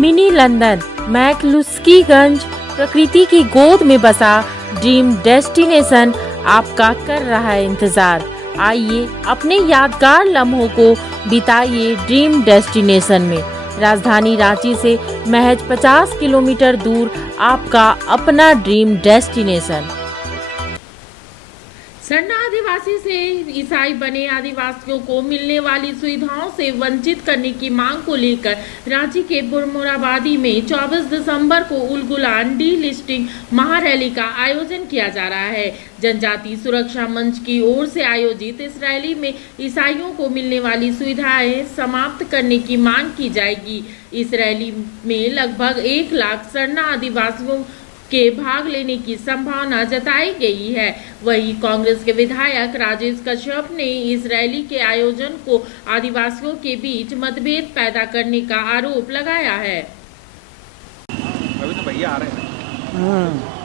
Mini London McCluskieganj प्रकृति की गोद में बसा ड्रीम डेस्टिनेशन आपका कर रहा है इंतजार। आइए अपने यादगार लम्हों को बिताइए ड्रीम डेस्टिनेशन में। राजधानी रांची से महज 50 किलोमीटर दूर आपका अपना ड्रीम डेस्टिनेशन। सरना आदिवासी से ईसाई बने आदिवासियों को मिलने वाली सुविधाओं से वंचित करने की मांग को लेकर रांची के बुरमुराबादी में 24 दिसंबर को उलगुलान डी लिस्टिंग महारैली का आयोजन किया जा रहा है। जनजाति सुरक्षा मंच की ओर से आयोजित इस रैली में ईसाइयों को मिलने वाली सुविधाएं समाप्त करने की मांग की जाएगी। इस रैली में लगभग 1 लाख सरना आदिवासियों के भाग लेने की संभावना जताई गई है। वहीं कांग्रेस के विधायक राजेश कश्यप ने इस रैली के आयोजन को आदिवासियों के बीच मतभेद पैदा करने का आरोप लगाया है। अभी तो भैया आ रहे हैं।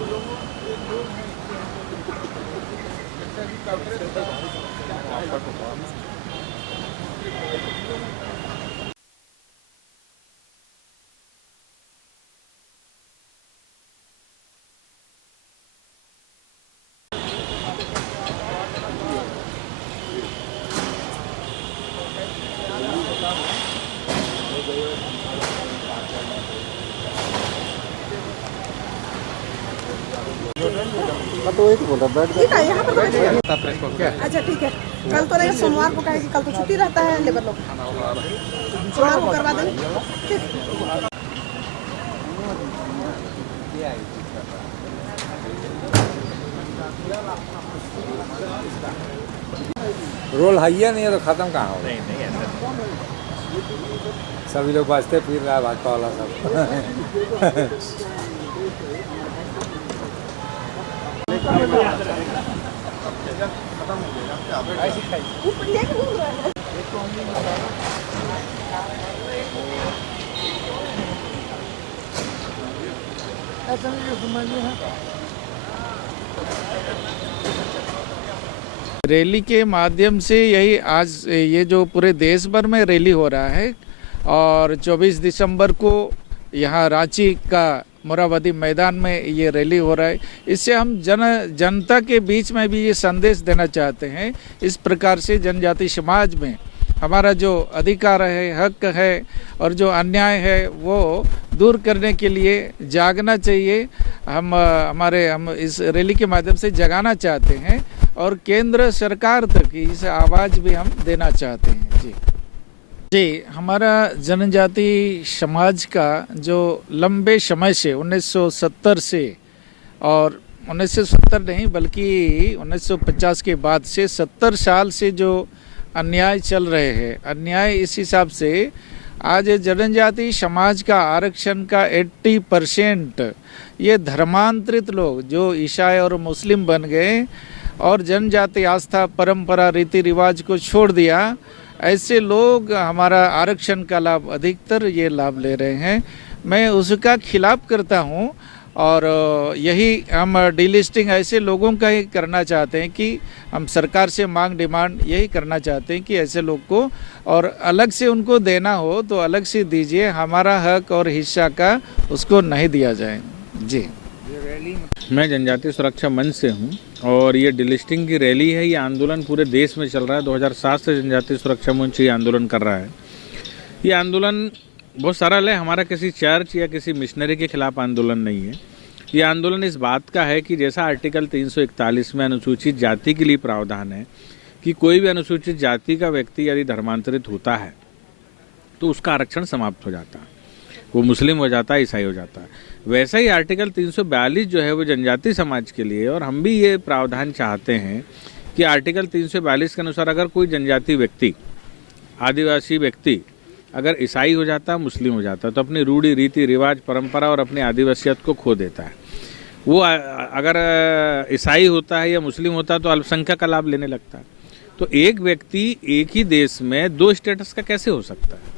तो एक बोला बैठ ठीक है, यहाँ पर बैठिए। अच्छा ठीक है, कल तो नहीं, सोमवार को कहेगी, कल तो छुट्टी रहता है लेबर लोग, सोमवार को करवा देंगे। रोल हाइया नहीं है तो खत्म कहाँ हो? नहीं ऐसा सभी लोग बचते फिर रहा है भाजपा वाला सब। रैली के माध्यम से यही आज ये जो पूरे देश भर में रैली हो रहा है और 24 दिसंबर को यहाँ रांची का मोराबादी मैदान में ये रैली हो रहा है। इससे हम जनता के बीच में भी ये संदेश देना चाहते हैं। इस प्रकार से जनजाति समाज में हमारा जो अधिकार है, हक है और जो अन्याय है वो दूर करने के लिए जागना चाहिए। हम इस रैली के माध्यम से जगाना चाहते हैं और केंद्र सरकार तक इस आवाज़ भी हम देना चाहते हैं। जी, हमारा जनजाति समाज का जो लंबे समय से 1970 से और 1970 नहीं बल्कि 1950 के बाद से 70 साल से जो अन्याय चल रहे हैं, अन्याय इस हिसाब से आज जनजाति समाज का आरक्षण का 80% ये धर्मांतरित लोग जो ईसाई और मुस्लिम बन गए और जनजाति आस्था परंपरा रीति रिवाज को छोड़ दिया, ऐसे लोग हमारा आरक्षण का लाभ अधिकतर ये लाभ ले रहे हैं। मैं उसका खिलाफ करता हूँ और यही हम डीलिस्टिंग ऐसे लोगों का ही करना चाहते हैं कि हम सरकार से मांग डिमांड यही करना चाहते हैं कि ऐसे लोग को और अलग से उनको देना हो तो अलग से दीजिए, हमारा हक और हिस्सा का उसको नहीं दिया जाए। जी, मैं जनजाति सुरक्षा मंच से हूँ और ये डिलिस्टिंग की रैली है। ये आंदोलन पूरे देश में चल रहा है। 2007 से जनजाति सुरक्षा मंच ये आंदोलन कर रहा है। ये आंदोलन बहुत सरल है, हमारा किसी चर्च या किसी मिशनरी के खिलाफ आंदोलन नहीं है। ये आंदोलन इस बात का है कि जैसा आर्टिकल 341 में अनुसूचित जाति के लिए प्रावधान है कि कोई भी अनुसूचित जाति का व्यक्ति यदि धर्मांतरित होता है तो उसका आरक्षण समाप्त हो जाता है, वो मुस्लिम हो जाता है, ईसाई हो जाता है। वैसा ही आर्टिकल 342 जो है वो जनजाति समाज के लिए, और हम भी ये प्रावधान चाहते हैं कि आर्टिकल 342 के अनुसार अगर कोई जनजाति व्यक्ति, आदिवासी व्यक्ति अगर ईसाई हो जाता, मुस्लिम हो जाता तो अपनी रूढ़ी रीति रिवाज परंपरा और अपनी आदिवासियत को खो देता है। वो अगर ईसाई होता है या मुस्लिम होता है तो अल्पसंख्यक का लाभ लेने लगता है। तो एक व्यक्ति एक ही देश में 2 स्टेटस का कैसे हो सकता है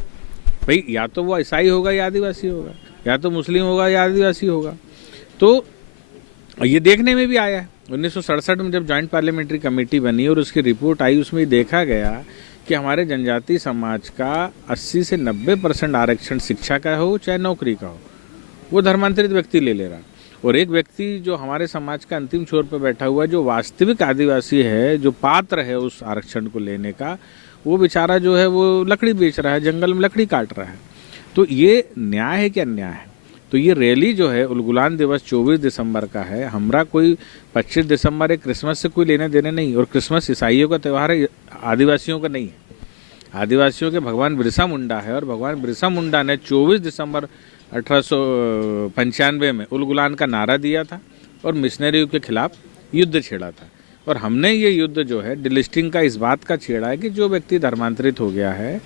भाई? या तो वो ईसाई होगा या आदिवासी होगा, या तो मुस्लिम होगा या आदिवासी होगा। तो ये देखने में भी आया है 1967 में जब जॉइंट पार्लियामेंट्री कमेटी बनी और उसकी रिपोर्ट आई, उसमें देखा गया कि हमारे जनजाति समाज का 80 से 90% आरक्षण शिक्षा का हो चाहे नौकरी का हो, वो धर्मांतरित व्यक्ति ले रहा। और एक व्यक्ति जो हमारे समाज का अंतिम छोर पर बैठा हुआ है, जो वास्तविक आदिवासी है, जो पात्र है उस आरक्षण को लेने का, वो बेचारा जो है वो लकड़ी बेच रहा है, जंगल में लकड़ी काट रहा है। तो ये न्याय है कि अन्याय है? तो ये रैली जो है उलगुलान दिवस 24 दिसंबर का है। हमारा कोई 25 दिसंबर है, क्रिसमस से कोई लेने देने नहीं। और क्रिसमस ईसाइयों का त्यौहार है, आदिवासियों का नहीं है। आदिवासियों के भगवान बिरसा मुंडा है, और भगवान बिरसा मुंडा ने 24 दिसंबर 1895 में उलगुलान का नारा दिया था और मिशनरियों के खिलाफ युद्ध छेड़ा था। और हमने ये युद्ध जो है डिलिस्टिंग का इस बात का छेड़ा है कि जो व्यक्ति धर्मांतरित हो गया है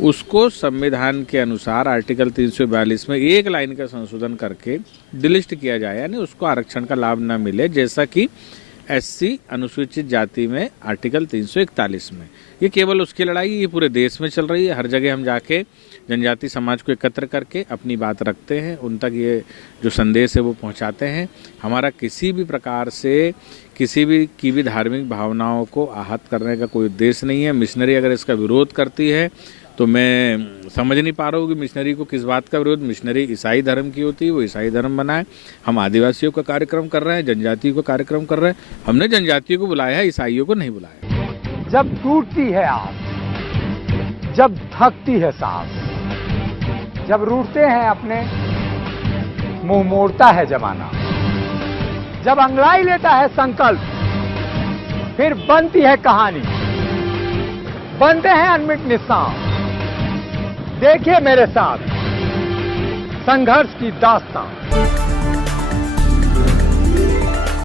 उसको संविधान के अनुसार आर्टिकल 342 में एक लाइन का संशोधन करके डिलिस्ट किया जाए, यानी उसको आरक्षण का लाभ न मिले, जैसा कि एससी अनुसूचित जाति में आर्टिकल 341 में। ये केवल उसकी लड़ाई, ये पूरे देश में चल रही है। हर जगह हम जाके जनजाति समाज को एकत्र करके अपनी बात रखते हैं, उन तक ये जो संदेश है वो पहुंचाते हैं। हमारा किसी भी प्रकार से किसी भी की भी धार्मिक भावनाओं को आहत करने का कोई उद्देश्य नहीं है। मिशनरी अगर इसका विरोध करती है तो मैं समझ नहीं पा रहा हूँ कि मिशनरी को किस बात का विरोध। मिशनरी ईसाई धर्म की होती है, वो ईसाई धर्म बनाए। हम आदिवासियों का कार्यक्रम कर रहे हैं, जनजातियों का कार्यक्रम कर रहे हैं। हमने जनजातियों को बुलाया है, ईसाइयों को नहीं बुलाया। जब टूटती है आस, जब थकती है सांस, जब रूठते हैं अपने, मुंह मोड़ता है जमाना, जब अंगड़ाई लेता है संकल्प, फिर बनती है कहानी, बनते हैं अनमिट निशान। देखिए मेरे साथ संघर्ष की दास्तान।